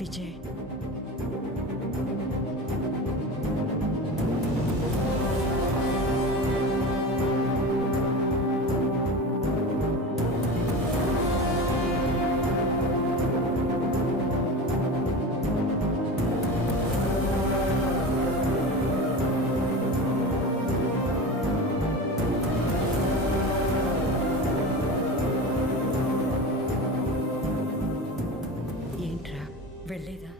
విజయ్, ఏంట్రా వెళ్ళేదా?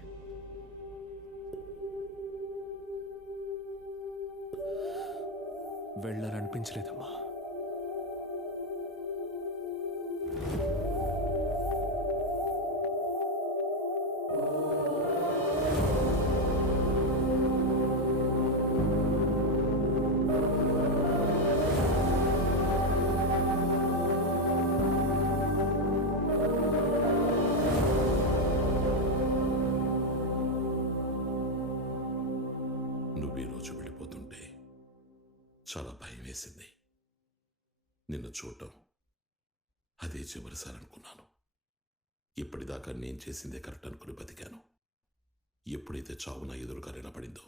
వెళ్ళాలనిపించలేదమ్మా. నువ్వు ఈరోజు వెళ్ళిపోతుంటే చాలా భయం వేసింది. నిన్ను చూడటం అదే చివరిసారి అనుకున్నాను. ఇప్పటిదాకా నేను చేసిందే కరెక్ట్ అనుకుని బతికాను. ఎప్పుడైతే చావు నా ఎదురుగా నిలబడిందో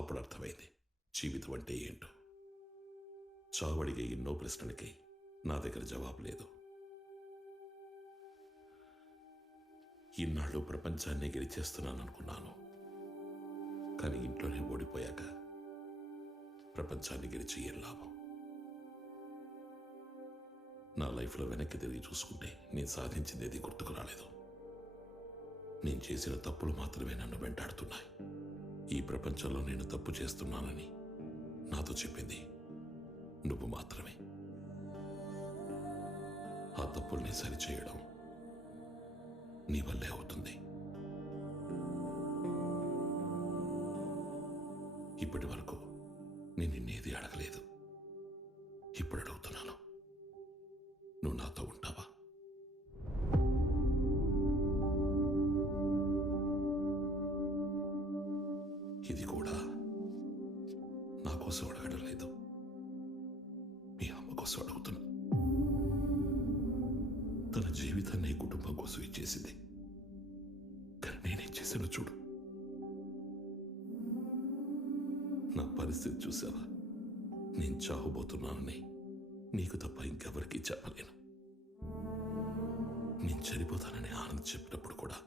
అప్పుడు అర్థమైంది జీవితం అంటే ఏంటో. చావు అడిగే ఎన్నో ప్రశ్నలకి నా దగ్గర జవాబు లేదు. ఇన్నాళ్ళు ప్రపంచాన్ని గెలిచేస్తున్నాను అనుకున్నాను. కానీ ఇంట్లోనే ఓడిపోయాక ప్రపంచాన్ని గెలిచి ఏం లాభం? నా లైఫ్లో వెనక్కి తిరిగి చూసుకుంటే నేను సాధించింది గుర్తుకు రాలేదు. నేను చేసిన తప్పులు మాత్రమే నన్ను వెంటాడుతున్నాయి. ఈ ప్రపంచంలో నేను తప్పు చేస్తున్నానని నాతో చెప్పింది నువ్వు మాత్రమే. ఆ తప్పుల్ని సరిచేయడం నీ వల్లే అవుతుంది. ఇప్పటి వరకు నేను నిన్నేది అడగలేదు. ఇప్పుడు అడుగుతున్నాను, నువ్వు నాతో ఉంటావా? ఇది కూడా నా కోసం అడగడం లేదు, మీ అమ్మ కోసం అడుగుతున్నా. తన జీవితాన్ని ఈ కుటుంబం కోసం ఇచ్చేసింది. కానీ నేనేం చేశానో చూడు. నా పరిస్థితి చూసావా? నేను చావబోతున్నానని నీకు తప్ప ఇంకెవరికీ చెప్పలేను. నేను చనిపోతానని ఆనంద్ చెప్పినప్పుడు కూడా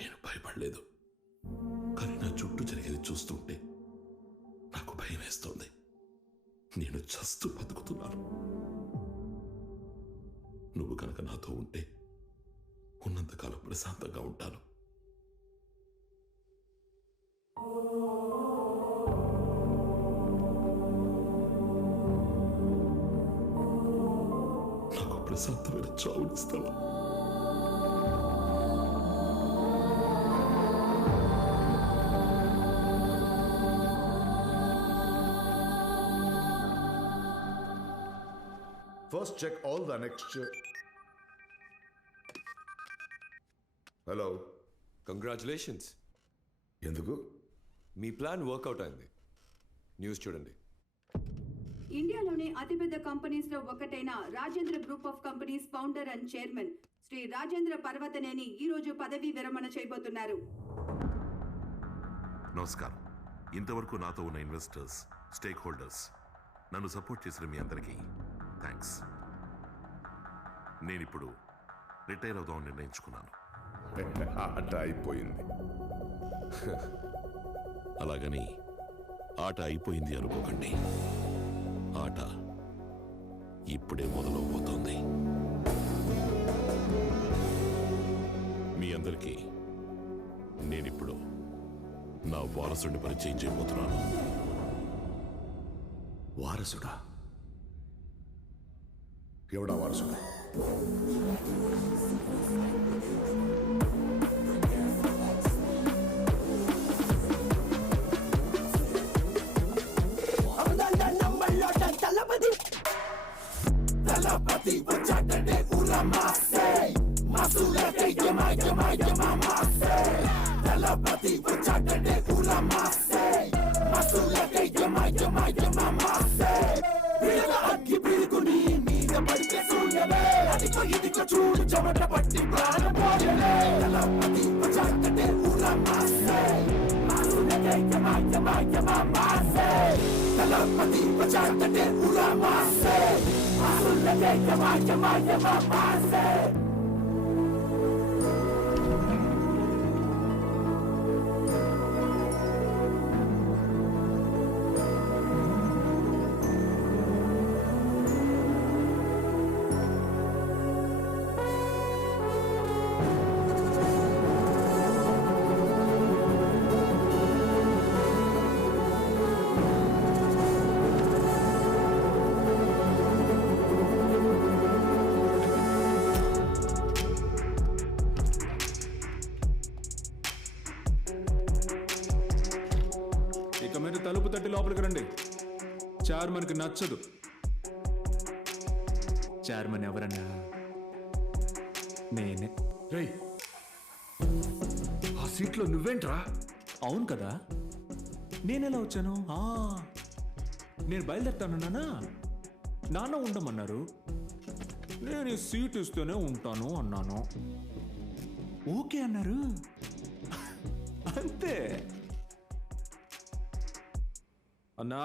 నేను భయపడలేదు. కానీ నా చుట్టూ జరిగేది చూస్తుంటే నాకు భయం వేస్తోంది. నేను చస్తూ బతుకుతున్నాను. నువ్వు కనుక నాతో ఉంటే ఉన్నంతకాలం ప్రశాంతంగా ఉంటాను. నాకు ప్రశాంతమైన చావునిస్తావా? First check all the next. Hello, congratulations. ఎందుకు? మీ ప్లాన్ వర్కౌట్ అయింది. న్యూస్ చూడండి. ఇండియాలోని అతిపెద్ద కంపెనీస్ లో ఒకటైన Rajendra group of companies founder and chairman Shri Rajendra Parvataneni ఈ రోజు పదవీ విరమణ చేయబోతున్నారు. నమస్కారం. ఇంతవరకు నాతో ఉన్న ఇన్వెస్టర్స్, స్టేక్ హోల్డర్స్, నన్ను సపోర్ట్ చేసిన మీ అందరికీ థ్యాంక్స్. నేనిప్పుడు రిటైర్ అవుదామని నిర్ణయించుకున్నాను. ఆట అయిపోయింది. అలాగని ఆట అయిపోయింది అనుకోకండి. ఆట ఇప్పుడే మొదలవబోతోంది. మీ అందరికీ నేనిప్పుడు నా వారసుడిని పరిచయం చేయబోతున్నాను. వారసుడా? ఎవడా వారసుడు? తలపతి వచ్చాడంటే ఉలమాసే మసులకే యమాసే. తలపతి వచ్చాడంటే ఉలమాసే మసులకే యమాసే. వీళ్ళ అగ్గి పిలుకుని మీద పడితే శూన్యమే. అదిగో ఇదిగో చూడు చెమట పట్టి ప్రాణం పోయలే. తలపతి వచ్చాడంటే దళపతి వచ్చాడంటే ఊరా మాసే మసులకే యమా యమా యమా మాసే ఇక మీరు తలుపు తట్టి లోపలికి రండి. చైర్మన్కి నచ్చదు. చైర్మన్ ఎవరన్నా? నేనే. రేయ్, ఆ సీట్లో నువ్వేంట్రా? అవును కదా, నేనెలా వచ్చాను? నేను బయలుదేరుతానన్నానా? నాన్న ఉండమన్నారు. నేను ఈ సీట్ ఇస్తేనే ఉంటాను అన్నాను. ఓకే అన్నారు. అంతే. అన్నా,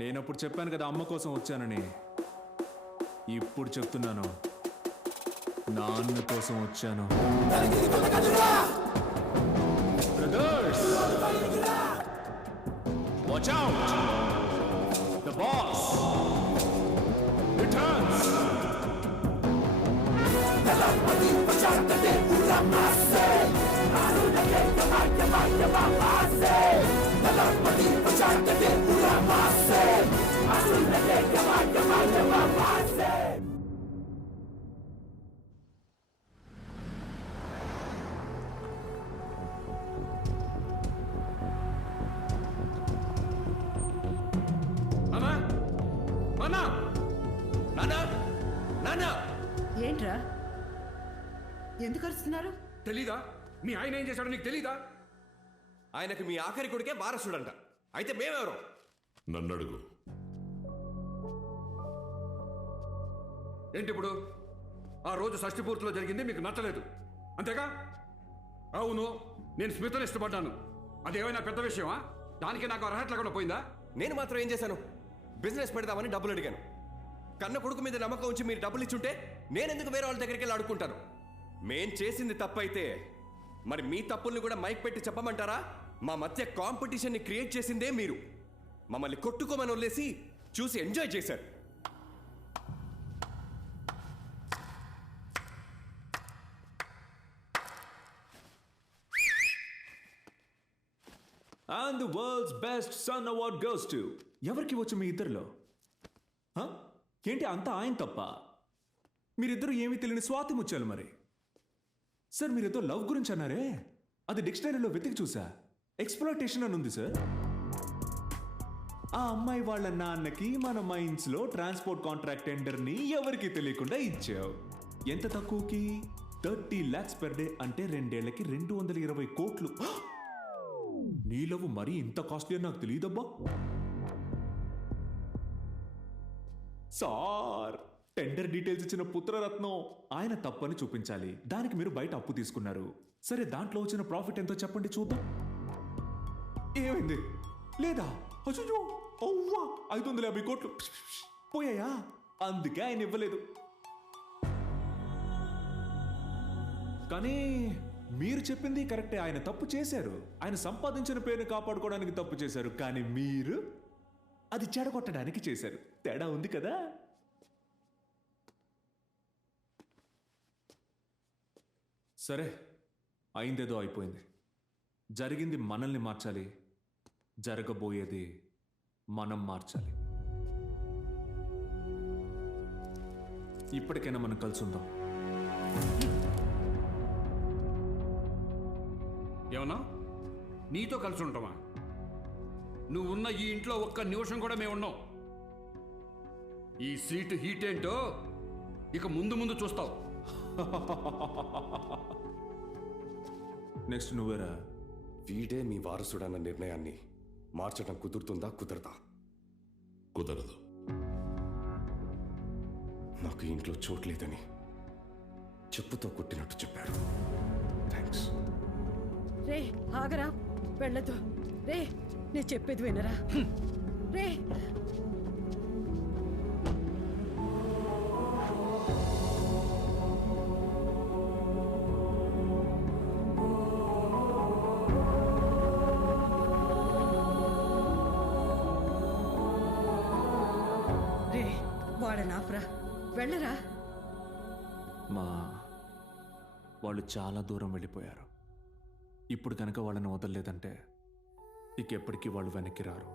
నేనప్పుడు చెప్పాను కదా అమ్మ కోసం వచ్చానని. ఇప్పుడు చెప్తున్నాను, నాన్న కోసం వచ్చాను. Brothers, watch out, the boss returns. Thalapathy వచ్చాడంటే ఊరా మాసే మసులకే యమా యమా యమా మాసే దళపతి వచ్చాడంటే ఊరా మాసే మసులకే యమా యమా యమా మాసే నానా నానా నానా నానా ఏంట్రా ఎందుకు అరుస్తున్నారు? తెలీదా? మీ ఆయన ఏం చేశాడో నీకు తెలీదా? ఆయనకు మీ ఆఖరి కొడుకే వారసుడంట. అయితే మేమెవరు? నన్ను అడుగు. ఏంటి ఇప్పుడు? ఆ రోజు షష్ఠి పూర్తిలో జరిగింది మీకు నచ్చలేదు అంతేగా? అవును, నేను స్మితను ఇష్టపడ్డాను. అదేమైనా పెద్ద విషయమా? దానికి నాకు అర్హత లేకుండా పోయిందా? నేను మాత్రం ఏం చేశాను? బిజినెస్ పెడదామని డబ్బులు అడిగాను. కన్న కొడుకు మీద నమ్మకం ఉంచి మీరు డబ్బులు ఇచ్చుంటే నేనెందుకు వేరే వాళ్ళ దగ్గరికి వెళ్ళి అడుక్కుంటాను? మేం చేసింది తప్పైతే మరి మీ తప్పుల్ని కూడా మైక్ పెట్టి చెప్పమంటారా? మా మధ్య కాంపిటీషన్ని క్రియేట్ చేసిందే మీరు. మమ్మల్ని కొట్టుకోమని వదిలేసి చూసి ఎంజాయ్ చేశారు. And the world's best son award goes to. ఎవరికి వచ్చు మీ ఇద్దరిలో? ఏంటి అంతా ఆయన తప్ప? మీరిద్దరు ఏమీ తెలియని స్వాతి ముచ్చాలు మరి. సార్, మీరేదో లవ్ గురించి అన్నారే, అది డిక్షనరీలో వెతికి చూసా. ఎక్స్‌ప్లాయిటేషన్ అని ఉంది సార్. ఆ అమ్మాయి వాళ్ళ నాన్నకి మన మైన్స్ లో ట్రాన్స్పోర్ట్ కాంట్రాక్ట్ టెండర్ ని ఎవరికి తెలియకుండా ఇచ్చావు. ఎంత తక్కువకి? 30 lakhs per day, అంటే 2 ఏళ్లకి 220 కోట్లు. నీ లవ్ మరీ ఇంత కాస్ట్లీ అని నాకు తెలియదబ్బా. సార్, టెండర్ డీటెయిల్స్ ఇచ్చిన పుత్రరత్నం ఆయన తప్పని చూపించాలి. దానికి మీరు బయట అప్పు తీసుకున్నారు. సరే, దాంట్లో వచ్చిన ప్రాఫిట్ ఎంతో చెప్పండి చూద్దాం. ఏమైంది? లేదా? అయ్యో, అవ్వా, 550 కోట్లు పోయాయా? అందుకే ఆయన ఇవ్వలేదు. కానీ మీరు చెప్పింది కరెక్టే, ఆయన తప్పు చేశారు. ఆయన సంపాదించిన పేరుని కాపాడుకోవడానికి తప్పు చేశారు. కానీ మీరు అది చెడగొట్టడానికి చేశారు. తేడా ఉంది కదా? సరే, అయిందేదో అయిపోయింది. జరిగింది మనల్ని మార్చాలి, జరగబోయేది మనం మార్చాలి. ఇప్పటికైనా మనం కలిసి ఉందాం. ఏమన్నా? నీతో కలిసి ఉంటామా? నువ్వున్న ఈ ఇంట్లో ఒక్క నిమిషం కూడా మేము ఉన్నాం. ఈ సీటు హీట్ ఏంటో ఇక ముందు ముందు చూస్తావు. నెక్స్ట్ నువ్వేరా? వీడే మీ వారసుడన్న నిర్ణయాన్ని మార్చడం కుదురుతుందా, కుదరదా? కుదరదు. నాకు ఇంట్లో చోట్లేదని చెప్పుతో కొట్టినట్టు చెప్పారు. థ్యాంక్స్. రే ఆగరా, వెళ్ళదు. రే నేను చెప్పేది వినరా రే రే వాడనాపురా వెళ్ళరా మా వాళ్ళు చాలా దూరం వెళ్ళిపోయారు. ఇప్పుడు కనుక వాళ్ళని వదలలేదంటే ఇక ఎప్పటికీ వాళ్ళు వెనక్కి రారు.